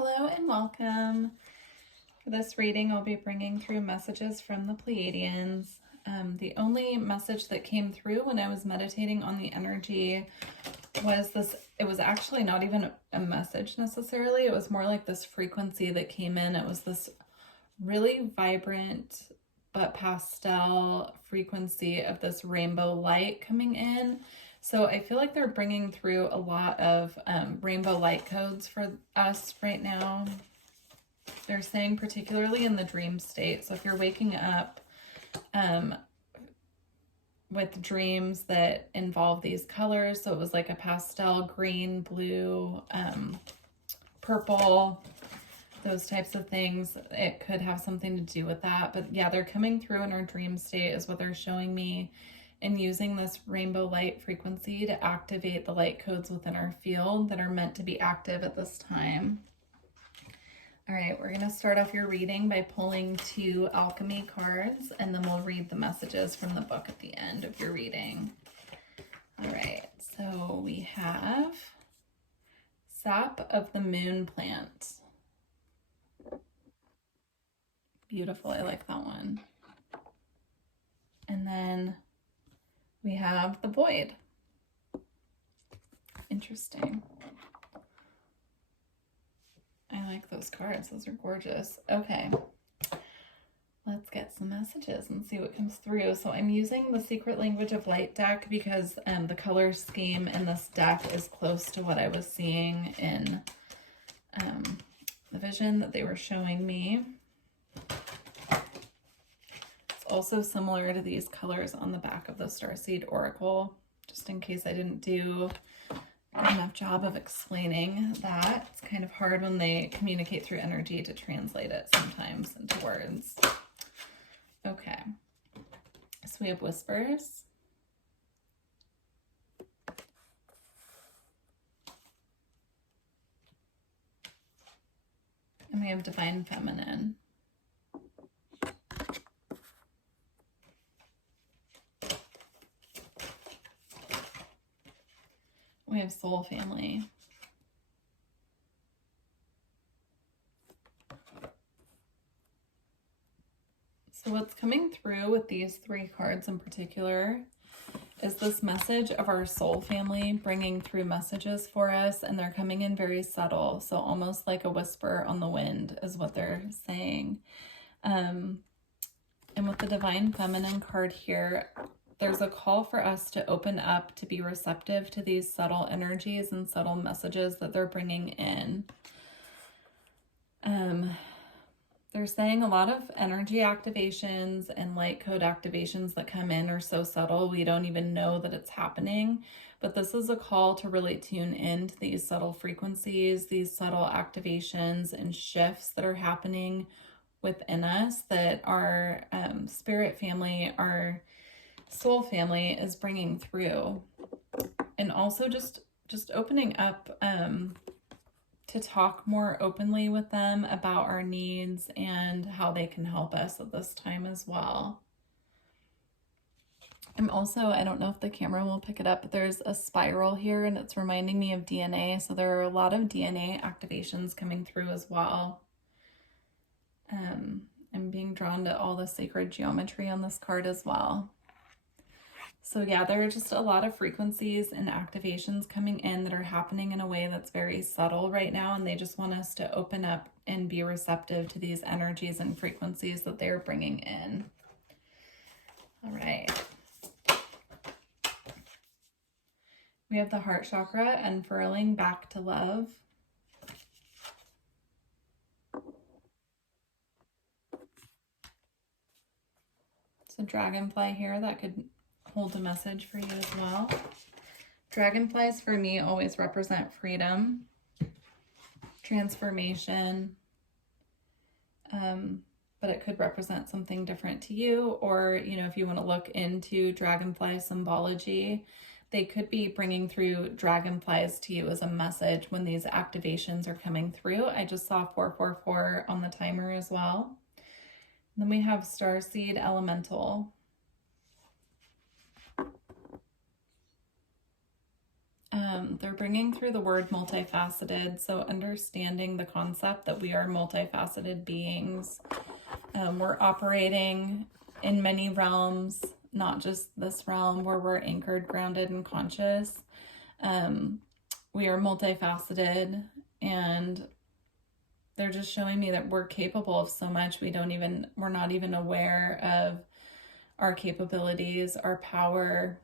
Hello and welcome. For this reading, I'll be bringing through messages from the Pleiadians. The only message that came through when I was meditating on the energy was this. It was actually not even a message necessarily. It was more like this frequency that came in. It was this really vibrant but pastel frequency of this rainbow light coming in. So I feel like they're bringing through a lot of rainbow light codes for us right now. They're saying particularly in the dream state. So if you're waking up with dreams that involve these colors, so it was like a pastel, green, blue, purple, those types of things, it could have something to do with that. But yeah, they're coming through in our dream state is what they're showing me, and using this rainbow light frequency to activate the light codes within our field that are meant to be active at this time. All right, we're going to start off your reading by pulling 2 alchemy cards, and then we'll read the messages from the book at the end of your reading. All right, so we have Sap of the Moon Plant. Beautiful, I like that one. And then we have the Void. Interesting. I like those cards. Those are gorgeous. Okay. Let's get some messages and see what comes through. So I'm using the Secret Language of Light deck because the color scheme in this deck is close to what I was seeing in the vision that they were showing me. It's also similar to these colors on the back of the Starseed Oracle, just in case I didn't do enough job of explaining that. It's kind of hard when they communicate through energy to translate it sometimes into words. Okay, so we have Whispers, and we have Divine Feminine. We have Soul Family. So what's coming through with these 3 cards in particular is this message of our soul family bringing through messages for us, and they're coming in very subtle. So almost like a whisper on the wind is what they're saying. And with the Divine Feminine card here, there's a call for us to open up, to be receptive to these subtle energies and subtle messages that they're bringing in. They're saying a lot of energy activations and light code activations that come in are so subtle we don't even know that it's happening. But this is a call to really tune into these subtle frequencies, these subtle activations and shifts that are happening within us that our spirit family, our soul family is bringing through. And also just opening up to talk more openly with them about our needs and how they can help us at this time as well. I'm also, I don't know if the camera will pick it up, but there's a spiral here and it's reminding me of DNA. So there are a lot of DNA activations coming through as well. I'm being drawn to all the sacred geometry on this card as well. So yeah, there are just a lot of frequencies and activations coming in that are happening in a way that's very subtle right now, and they just want us to open up and be receptive to these energies and frequencies that they're bringing in. All right. We have the heart chakra, unfurling back to love. So dragonfly here, that could hold a message for you as well. Dragonflies for me always represent freedom, transformation, but it could represent something different to you. Or, you know, if you want to look into dragonfly symbology, they could be bringing through dragonflies to you as a message when these activations are coming through. I just saw 444 on the timer as well. And then we have Starseed Elemental. They're bringing through the word multifaceted, so understanding the concept that we are multifaceted beings. We're operating in many realms, not just this realm where we're anchored, grounded, and conscious. We are multifaceted, and they're just showing me that we're capable of so much. We're not even aware of our capabilities, our power,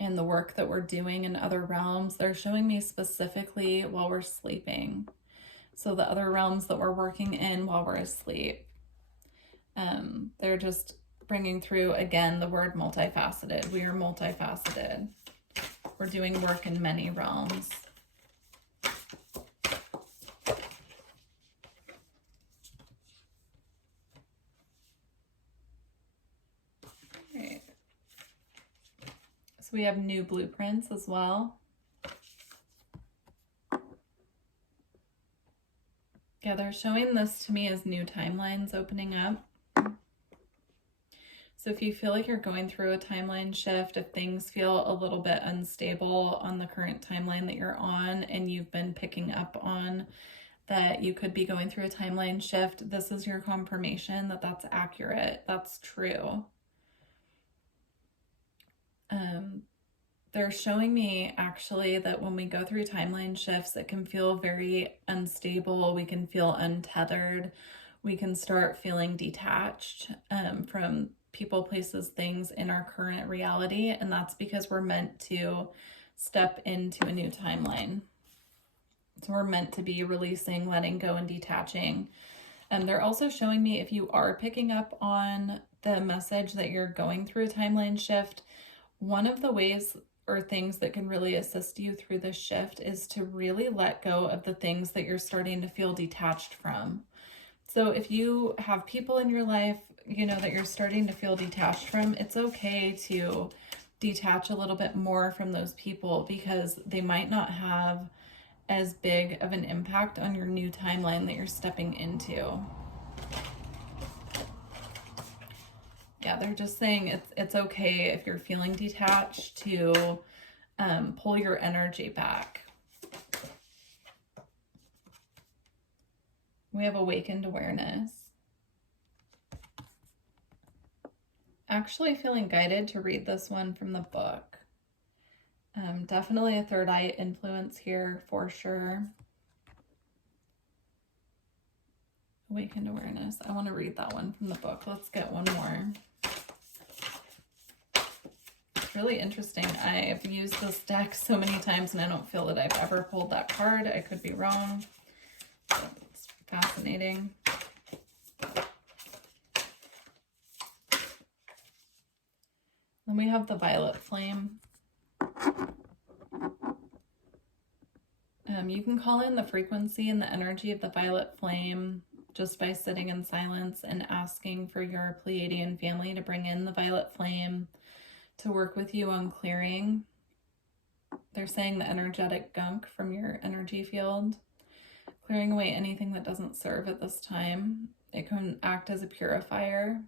and the work that we're doing in other realms. They're showing me specifically while we're sleeping. So the other realms that we're working in while we're asleep. They're just bringing through, again, the word multifaceted. We are multifaceted. We're doing work in many realms. Right. So we have new blueprints as well. Yeah, they're showing this to me as new timelines opening up. So if you feel like you're going through a timeline shift, if things feel a little bit unstable on the current timeline that you're on, and you've been picking up on that you could be going through a timeline shift, this is your confirmation that that's accurate, that's true. They're showing me actually that when we go through timeline shifts, it can feel very unstable. We can feel untethered. We can start feeling detached from people, places, things in our current reality. And that's because we're meant to step into a new timeline. So we're meant to be releasing, letting go, and detaching. And they're also showing me, if you are picking up on the message that you're going through a timeline shift, one of the ways or things that can really assist you through this shift is to really let go of the things that you're starting to feel detached from. So if you have people in your life, that you're starting to feel detached from, it's okay to detach a little bit more from those people, because they might not have as big of an impact on your new timeline that you're stepping into. Yeah, they're just saying it's okay if you're feeling detached to pull your energy back. We have awakened awareness. Actually feeling guided to read this one from the book. Definitely a third eye influence here for sure. Awakened awareness. I want to read that one from the book. Let's get one more. It's really interesting. I've used this deck so many times and I don't feel that I've ever pulled that card. I could be wrong. It's fascinating. Then we have the violet flame. You can call in the frequency and the energy of the violet flame just by sitting in silence and asking for your Pleiadian family to bring in the violet flame to work with you on clearing. They're saying the energetic gunk from your energy field, clearing away anything that doesn't serve at this time. It can act as a purifier.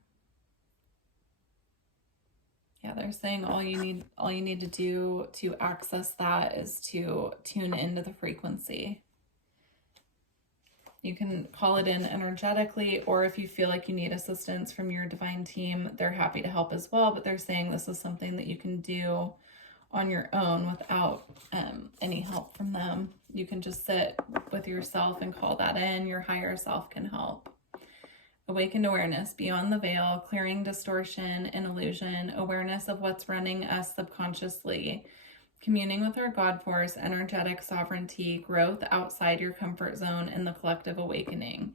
Yeah, they're saying all you need to do to access that is to tune into the frequency. You can call it in energetically, or if you feel like you need assistance from your divine team, they're happy to help as well. But they're saying this is something that you can do on your own without any help from them. You can just sit with yourself and call that in. Your higher self can help. Awakened awareness, beyond the veil, clearing distortion and illusion, awareness of what's running us subconsciously, communing with our God force, energetic sovereignty, growth outside your comfort zone, and the collective awakening.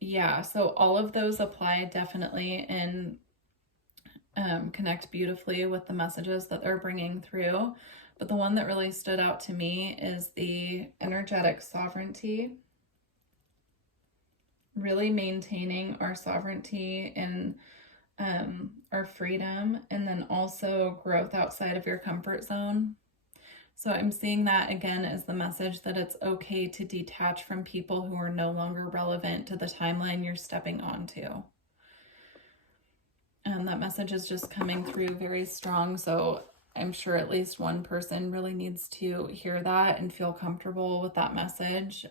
Yeah, so all of those apply definitely and connect beautifully with the messages that they're bringing through. But the one that really stood out to me is the energetic sovereignty. Really maintaining our sovereignty and our freedom, and then also growth outside of your comfort zone. So I'm seeing that again as the message that it's okay to detach from people who are no longer relevant to the timeline you're stepping onto. That message is just coming through very strong. So I'm sure at least one person really needs to hear that and feel comfortable with that message.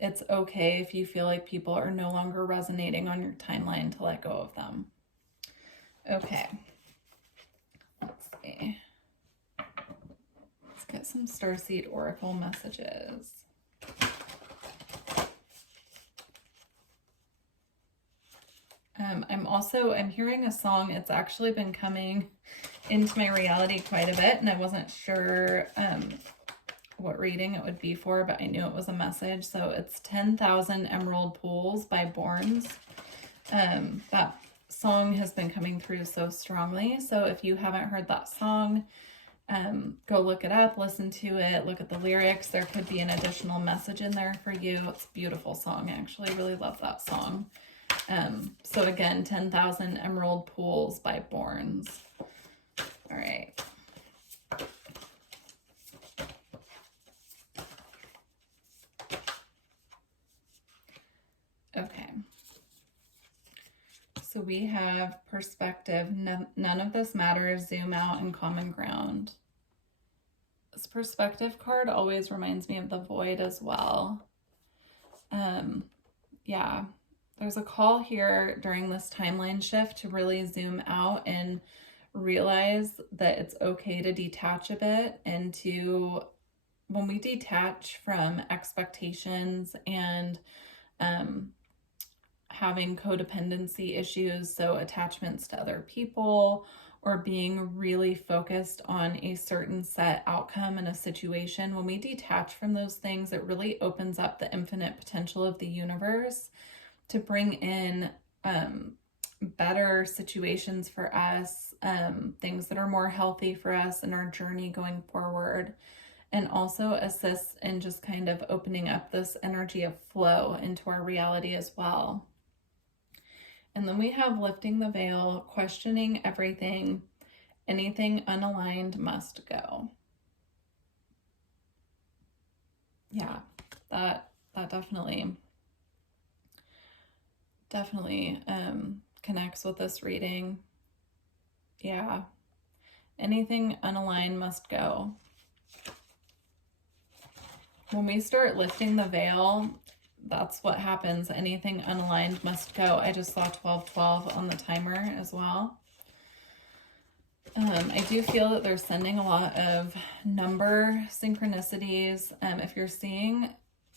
It's okay if you feel like people are no longer resonating on your timeline to let go of them. Okay. Let's see. Let's get some Starseed Oracle messages. I'm hearing a song. It's actually been coming into my reality quite a bit, and I wasn't sure what reading it would be for, but I knew it was a message. So it's 10,000 Emerald Pools by Borns. That song has been coming through so strongly. So if you haven't heard that song, go look it up, listen to it, look at the lyrics. There could be an additional message in there for you. It's a beautiful song. I actually really love that song. So again, 10,000 Emerald Pools by Borns. All right. Okay. So we have perspective. None of this matters. Zoom out and common ground. This perspective card always reminds me of the void as well. Yeah. There's a call here during this timeline shift to really zoom out and realize that it's okay to detach a bit, and to, when we detach from expectations and having codependency issues, so attachments to other people, or being really focused on a certain set outcome in a situation, when we detach from those things, it really opens up the infinite potential of the universe to bring in better situations for us, things that are more healthy for us in our journey going forward, and also assists in just kind of opening up this energy of flow into our reality as well. And then we have lifting the veil, questioning everything, anything unaligned must go. Yeah, that definitely connects with this reading. Yeah, anything unaligned must go. When we start lifting the veil, that's what happens. Anything unaligned must go. I just saw 1212 on the timer as well. I do feel that they're sending a lot of number synchronicities. If you're seeing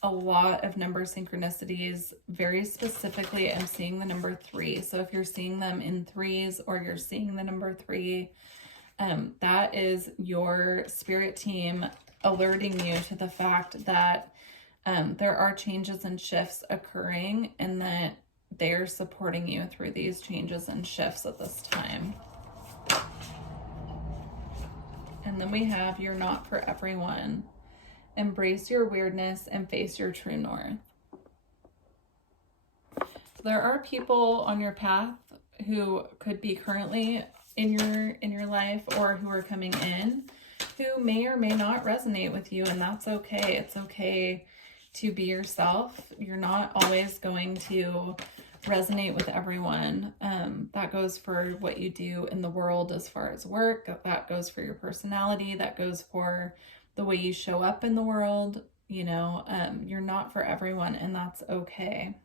a lot of number synchronicities, very specifically, I'm seeing the number 3. So if you're seeing them in threes, or you're seeing the number 3, that is your spirit team alerting you to the fact that there are changes and shifts occurring, and that they're supporting you through these changes and shifts at this time. And then we have You're Not For Everyone. Embrace your weirdness and face your true north. So there are people on your path who could be currently in your life, or who are coming in, who may or may not resonate with you, and that's okay. It's okay to be yourself. You're not always going to resonate with everyone. That goes for what you do in the world as far as work. That goes for your personality. That goes for the way you show up in the world. You know, you're not for everyone, and that's okay.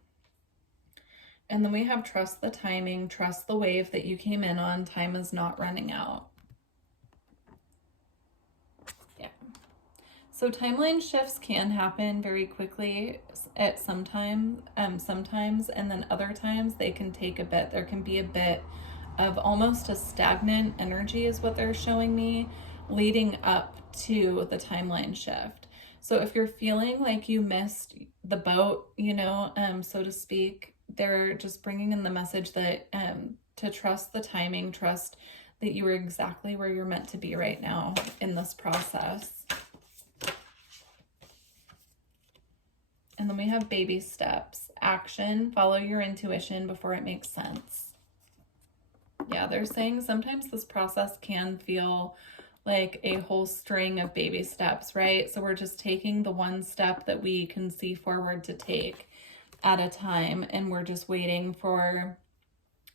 And then we have trust the timing, trust the wave that you came in on. Time is not running out. Yeah. So timeline shifts can happen very quickly at sometimes, and then other times they can take a bit. There can be a bit of almost a stagnant energy is what they're showing me, leading up to the timeline shift. So if you're feeling like you missed the boat, you know, so to speak, they're just bringing in the message that to trust the timing, trust that you are exactly where you're meant to be right now in this process. And then we have baby steps, action, follow your intuition before it makes sense. Yeah, they're saying sometimes this process can feel like a whole string of baby steps, right? So we're just taking the one step that we can see forward to take at a time, and we're just waiting for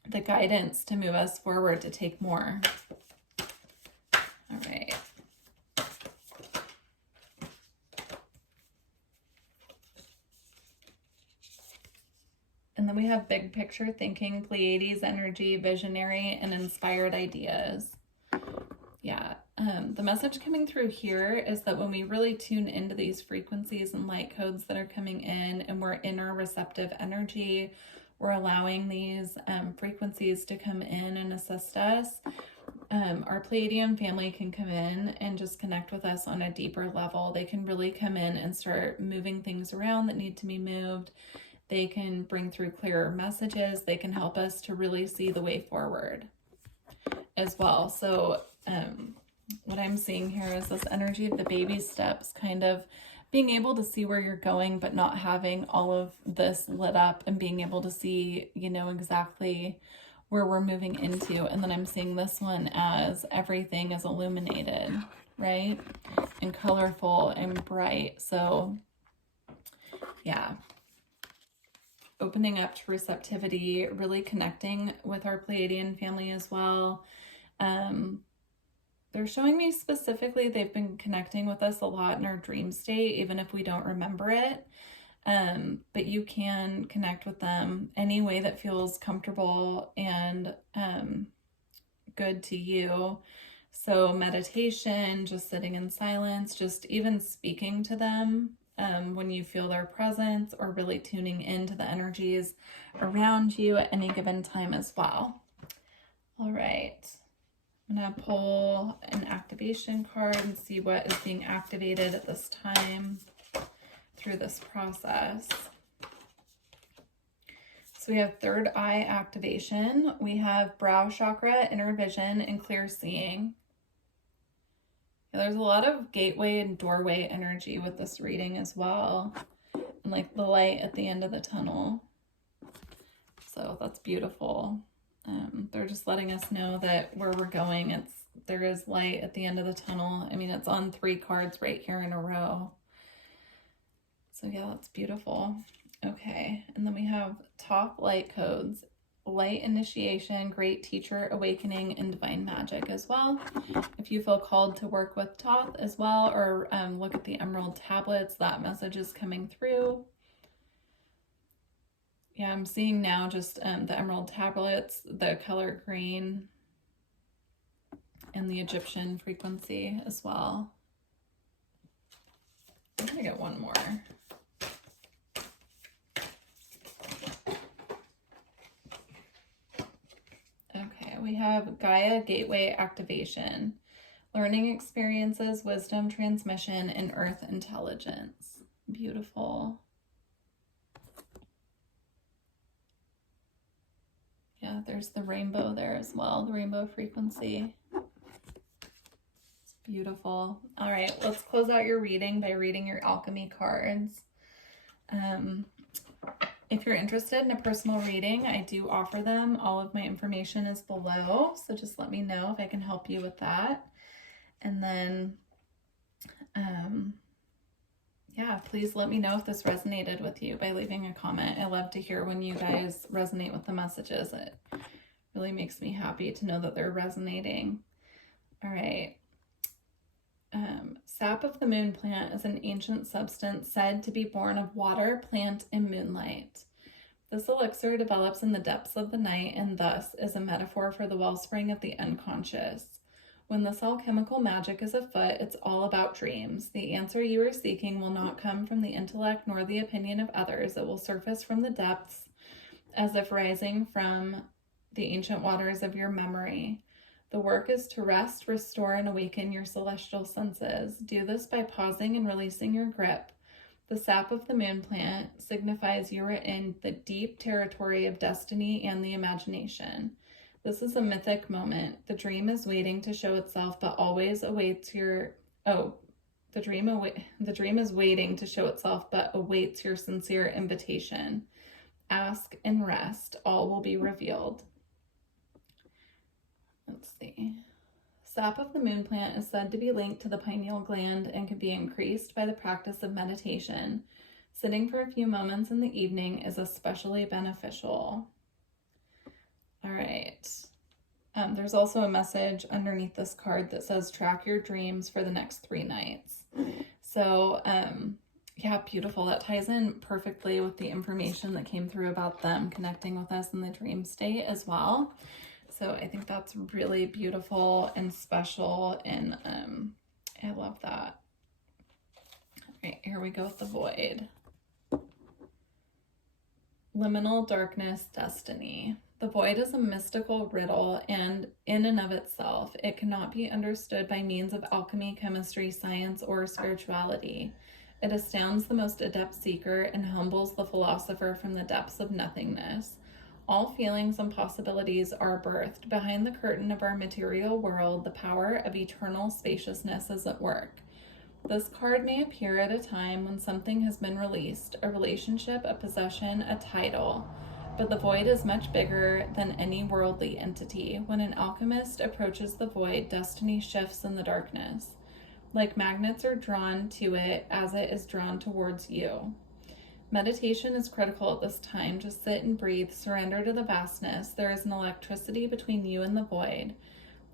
the guidance to move us forward to take more. All right. And then we have big picture thinking, Pleiades energy, visionary, and inspired ideas. Yeah, the message coming through here is that when we really tune into these frequencies and light codes that are coming in, and we're in our receptive energy, we're allowing these frequencies to come in and assist us. Our Pleiadian family can come in and just connect with us on a deeper level. They can really come in and start moving things around that need to be moved. They can bring through clearer messages. They can help us to really see the way forward as well. So what I'm seeing here is this energy of the baby steps, kind of being able to see where you're going, but not having all of this lit up, and being able to see, you know, exactly where we're moving into. And then I'm seeing this one as everything is illuminated, right? And colorful and bright. So yeah, opening up to receptivity, really connecting with our Pleiadian family as well. They're showing me specifically they've been connecting with us a lot in our dream state, even if we don't remember it. But you can connect with them any way that feels comfortable and good to you. So meditation, just sitting in silence, just even speaking to them when you feel their presence, or really tuning into the energies around you at any given time as well. All right. I'm going to pull an activation card and see what is being activated at this time through this process. So we have third eye activation. We have brow chakra, inner vision, and clear seeing. There's a lot of gateway and doorway energy with this reading as well. And like the light at the end of the tunnel. So that's beautiful. They're just letting us know that where we're going, there is light at the end of the tunnel. I mean, it's on 3 cards right here in a row. So yeah, that's beautiful. Okay, and then we have top light codes, light initiation, great teacher, awakening, and divine magic as well. If you feel called to work with Thoth as well, or look at the emerald tablets, that message is coming through. Yeah, I'm seeing now just the emerald tablets, the color green, and the Egyptian frequency as well. I'm gonna get one more. Okay, we have Gaia Gateway Activation, learning experiences, wisdom transmission, and earth intelligence. Beautiful. Yeah, there's the rainbow there as well, the rainbow frequency. It's beautiful. All right, let's close out your reading by reading your alchemy cards. If you're interested in a personal reading, I do offer them. All of my information is below, so just let me know if I can help you with that. And then, yeah, please let me know if this resonated with you by leaving a comment. I love to hear when you guys resonate with the messages. It really makes me happy to know that they're resonating. All right. Sap of the moon plant is an ancient substance said to be born of water, plant, and moonlight. This elixir develops in the depths of the night and thus is a metaphor for the wellspring of the unconscious. When this alchemical magic is afoot, it's all about dreams. The answer you are seeking will not come from the intellect nor the opinion of others. It will surface from the depths as if rising from the ancient waters of your memory. The work is to rest, restore, and awaken your celestial senses. Do this by pausing and releasing your grip. The sap of the moon plant signifies you are in the deep territory of destiny and the imagination. This is a mythic moment. The dream is waiting to show itself, but always awaits your... The dream is waiting to show itself, but awaits your sincere invitation. Ask and rest. All will be revealed. Let's see. Sap of the moon plant is said to be linked to the pineal gland and can be increased by the practice of meditation. Sitting for a few moments in the evening is especially beneficial. All right. There's also a message underneath this card that says track your dreams for the next 3 nights. So Yeah, beautiful. That ties in perfectly with the information that came through about them connecting with us in the dream state as well. So I think that's really beautiful and special, and I love that. All right, here we go with the void. Liminal darkness, destiny. The void is a mystical riddle, and in and of itself, it cannot be understood by means of alchemy, chemistry, science, or spirituality. It astounds the most adept seeker and humbles the philosopher from the depths of nothingness. All feelings and possibilities are birthed. Behind the curtain of our material world, the power of eternal spaciousness is at work. This card may appear at a time when something has been released, a relationship, a possession, a title, but the void is much bigger than any worldly entity. When an alchemist approaches the void, destiny shifts in the darkness. Like magnets are drawn to it as it is drawn towards you. Meditation is critical at this time. Just sit and breathe, surrender to the vastness. There is an electricity between you and the void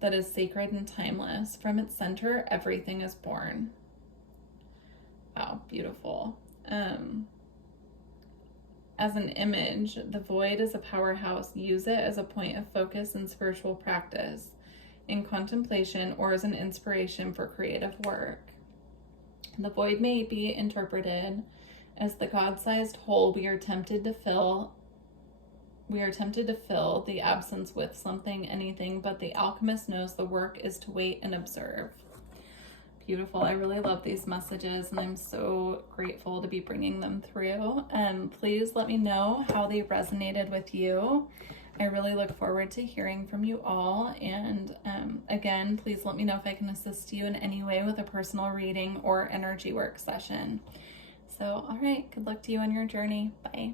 that is sacred and timeless. From its center, everything is born. Wow, beautiful. As an image, the void is a powerhouse. Use it as a point of focus in spiritual practice, in contemplation, or as an inspiration for creative work. The void may be interpreted as the God-sized hole we are tempted to fill the absence with something, anything, but the alchemist knows the work is to wait and observe. Beautiful. I really love these messages, and I'm so grateful to be bringing them through. Please let me know how they resonated with you. I really look forward to hearing from you all. And again, please let me know if I can assist you in any way with a personal reading or energy work session. So, all right, good luck to you on your journey. Bye.